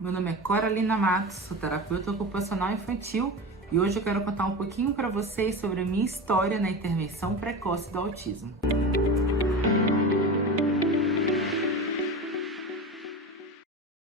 Meu nome é Coralina Matos, sou terapeuta ocupacional infantil e hoje eu quero contar um pouquinho para vocês sobre a minha história na intervenção precoce do autismo.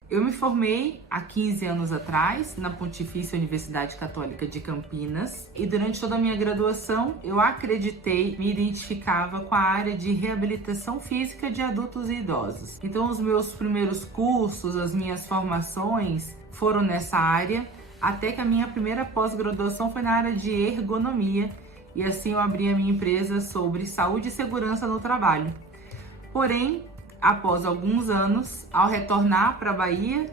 Eu me formei há 15 anos atrás na Pontifícia Universidade Católica de Campinas e durante toda a minha graduação eu me identificava com a área de reabilitação física de adultos e idosos. Então os meus primeiros cursos, as minhas formações foram nessa área, até que a minha primeira pós-graduação foi na área de ergonomia e assim eu abri a minha empresa sobre saúde e segurança no trabalho. Porém, após alguns anos, ao retornar para a Bahia,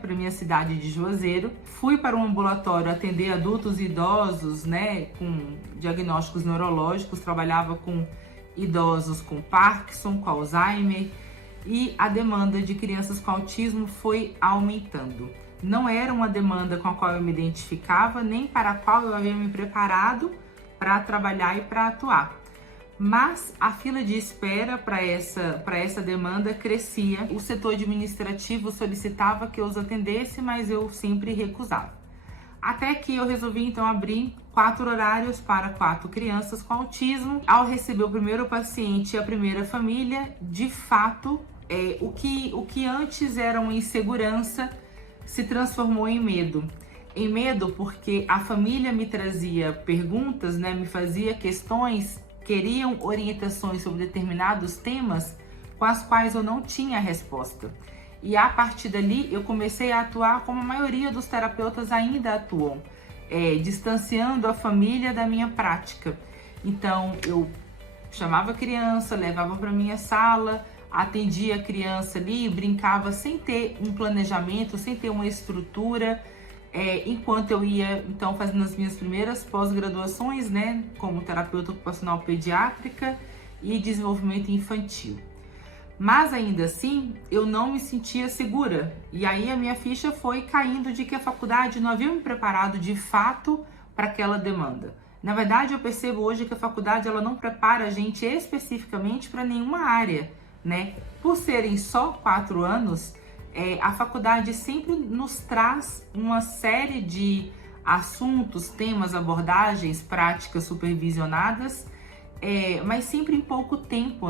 para minha cidade de Juazeiro, fui para um ambulatório atender adultos e idosos, com diagnósticos neurológicos, trabalhava com idosos com Parkinson, com Alzheimer, e a demanda de crianças com autismo foi aumentando. Não era uma demanda com a qual eu me identificava, nem para a qual eu havia me preparado para trabalhar e para atuar. Mas a fila de espera para essa demanda crescia. O setor administrativo solicitava que eu os atendesse, mas eu sempre recusava. Até que eu resolvi então abrir 4 horários para 4 crianças com autismo. Ao receber o primeiro paciente e a primeira família, de fato, o que antes era uma insegurança se transformou em medo. Em medo porque a família me trazia perguntas, me fazia questões, queriam orientações sobre determinados temas com as quais eu não tinha resposta. E a partir dali eu comecei a atuar como a maioria dos terapeutas ainda atuam, distanciando a família da minha prática. Então eu chamava a criança, levava para minha sala, atendia a criança ali, brincava sem ter um planejamento, sem ter uma estrutura, enquanto eu ia então fazendo as minhas primeiras pós-graduações, como terapeuta ocupacional pediátrica e desenvolvimento infantil. Mas ainda assim, eu não me sentia segura. E aí a minha ficha foi caindo de que a faculdade não havia me preparado de fato para aquela demanda. Na verdade, eu percebo hoje que a faculdade ela não prepara a gente especificamente para nenhuma área, Por serem só 4 anos, a faculdade sempre nos traz uma série de assuntos, temas, abordagens, práticas supervisionadas, mas sempre em pouco tempo,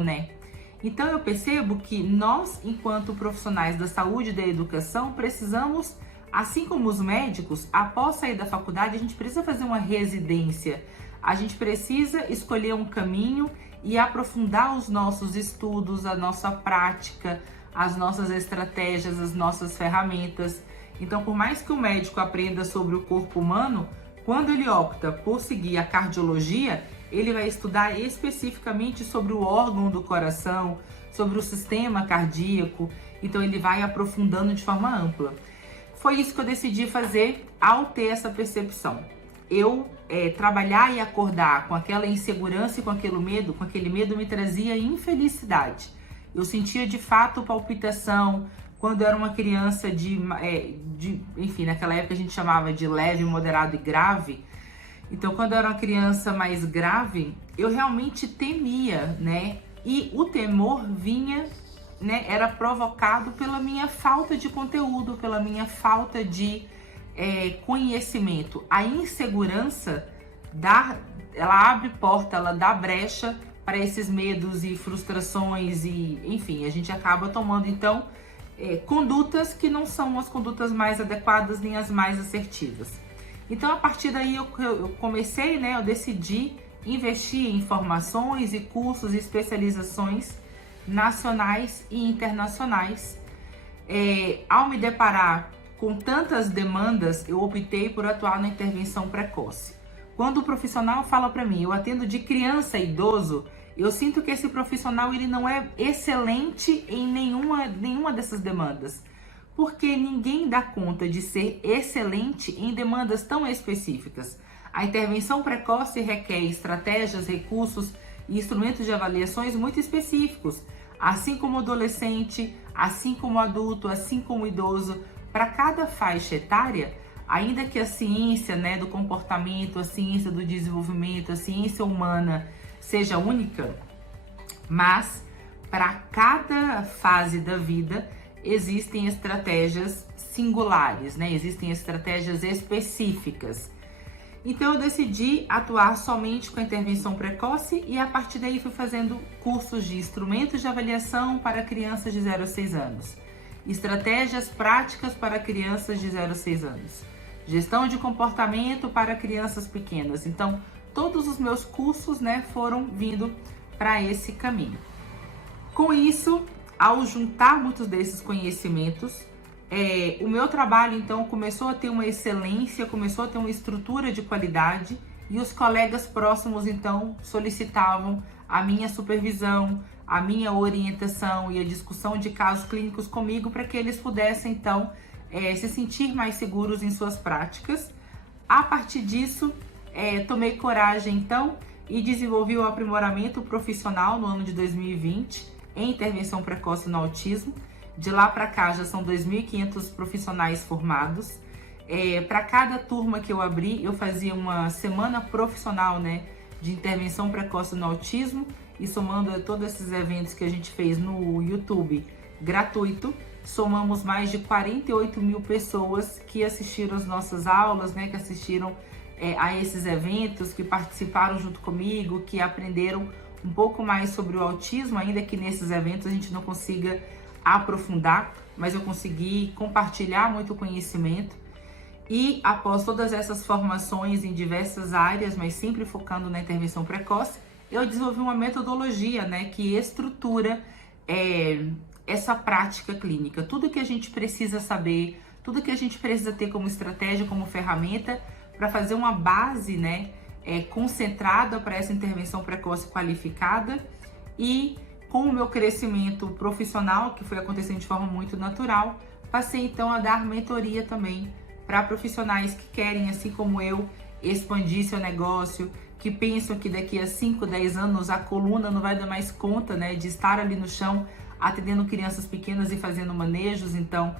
Então eu percebo que nós, enquanto profissionais da saúde e da educação, precisamos, assim como os médicos, após sair da faculdade, a gente precisa fazer uma residência, a gente precisa escolher um caminho e aprofundar os nossos estudos, a nossa prática, as nossas estratégias, as nossas ferramentas. Então, por mais que o médico aprenda sobre o corpo humano, quando ele opta por seguir a cardiologia, ele vai estudar especificamente sobre o órgão do coração, sobre o sistema cardíaco, então ele vai aprofundando de forma ampla. Foi isso que eu decidi fazer ao ter essa percepção. Eu trabalhar e acordar com aquela insegurança e com aquele medo me trazia infelicidade. Eu sentia de fato palpitação quando eu era uma criança enfim, naquela época a gente chamava de leve, moderado e grave. Então, quando eu era uma criança mais grave, eu realmente temia, E o temor vinha, era provocado pela minha falta de conteúdo, pela minha falta de conhecimento. A insegurança ela abre porta, ela dá brecha para esses medos e frustrações e, enfim, a gente acaba tomando, então, condutas que não são as condutas mais adequadas nem as mais assertivas. Então, a partir daí, eu comecei, eu decidi investir em formações e cursos e especializações nacionais e internacionais. Ao me deparar com tantas demandas, eu optei por atuar na intervenção precoce. Quando o profissional fala para mim, eu atendo de criança a idoso, eu sinto que esse profissional ele não é excelente em nenhuma dessas demandas, porque ninguém dá conta de ser excelente em demandas tão específicas. A intervenção precoce requer estratégias, recursos e instrumentos de avaliações muito específicos, assim como o adolescente, assim como o adulto, assim como o idoso. Para cada faixa etária, ainda que a ciência do comportamento, a ciência do desenvolvimento, a ciência humana seja única, mas para cada fase da vida existem estratégias singulares, né? Existem estratégias específicas. Então eu decidi atuar somente com a intervenção precoce e a partir daí fui fazendo cursos de instrumentos de avaliação para crianças de 0 a 6 anos, estratégias práticas para crianças de 0 a 6 anos, gestão de comportamento para crianças pequenas. Então todos os meus cursos, né, foram vindo para esse caminho. Com isso, ao juntar muitos desses conhecimentos, o meu trabalho então começou a ter uma excelência, começou a ter uma estrutura de qualidade e os colegas próximos então solicitavam a minha supervisão, a minha orientação e a discussão de casos clínicos comigo para que eles pudessem então se sentir mais seguros em suas práticas. A partir disso, tomei coragem então e desenvolvi o aprimoramento profissional no ano de 2020 em intervenção precoce no autismo. De lá para cá já são 2.500 profissionais formados. Para cada turma que eu abri, eu fazia uma semana profissional, né, de intervenção precoce no autismo, e somando todos esses eventos que a gente fez no YouTube gratuito, somamos mais de 48 mil pessoas que assistiram as nossas aulas, né, que assistiram a esses eventos, que participaram junto comigo, que aprenderam um pouco mais sobre o autismo, ainda que nesses eventos a gente não consiga aprofundar, mas eu consegui compartilhar muito conhecimento. E após todas essas formações em diversas áreas, mas sempre focando na intervenção precoce, eu desenvolvi uma metodologia, né, que estrutura essa prática clínica. Tudo que a gente precisa saber, tudo que a gente precisa ter como estratégia, como ferramenta, para fazer uma base, né, concentrada para essa intervenção precoce qualificada. E com o meu crescimento profissional, que foi acontecendo de forma muito natural, passei então a dar mentoria também para profissionais que querem, assim como eu, expandir seu negócio, que pensam que daqui a 5, 10 anos a coluna não vai dar mais conta, né, de estar ali no chão atendendo crianças pequenas e fazendo manejos. Então,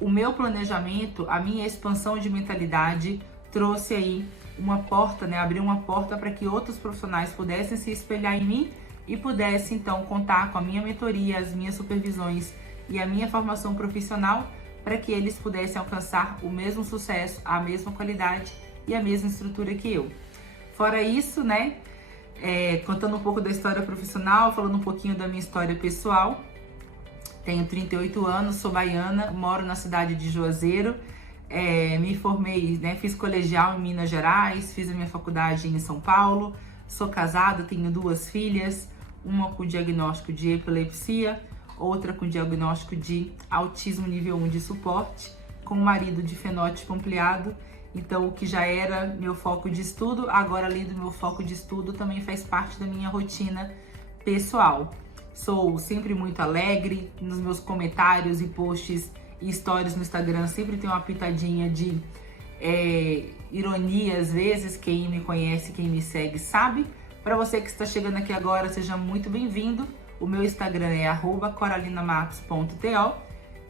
o meu planejamento, a minha expansão de mentalidade trouxe aí uma porta, né, abriu uma porta para que outros profissionais pudessem se espelhar em mim e pudesse então contar com a minha mentoria, as minhas supervisões e a minha formação profissional para que eles pudessem alcançar o mesmo sucesso, a mesma qualidade e a mesma estrutura que eu. Fora isso, né, contando um pouco da história profissional, falando um pouquinho da minha história pessoal, tenho 38 anos, sou baiana, moro na cidade de Juazeiro, me formei, né, fiz colegial em Minas Gerais, fiz a minha faculdade em São Paulo, sou casada, tenho 2 filhas, uma com diagnóstico de epilepsia, outra com diagnóstico de autismo nível 1 de suporte, com um marido de fenótipo ampliado. Então, o que já era meu foco de estudo, agora além do meu foco de estudo, também faz parte da minha rotina pessoal. Sou sempre muito alegre, nos meus comentários e posts e stories no Instagram sempre tem uma pitadinha de ironia às vezes. Quem me conhece, quem me segue sabe. Para você que está chegando aqui agora, seja muito bem-vindo. O meu Instagram é @coralinamatos.to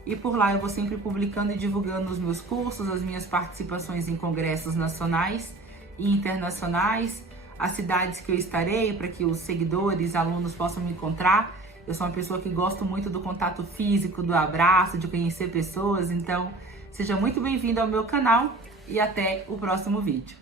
e por lá eu vou sempre publicando e divulgando os meus cursos, as minhas participações em congressos nacionais e internacionais, as cidades que eu estarei, para que os seguidores, alunos possam me encontrar. Eu sou uma pessoa que gosto muito do contato físico, do abraço, de conhecer pessoas, então seja muito bem-vindo ao meu canal e até o próximo vídeo.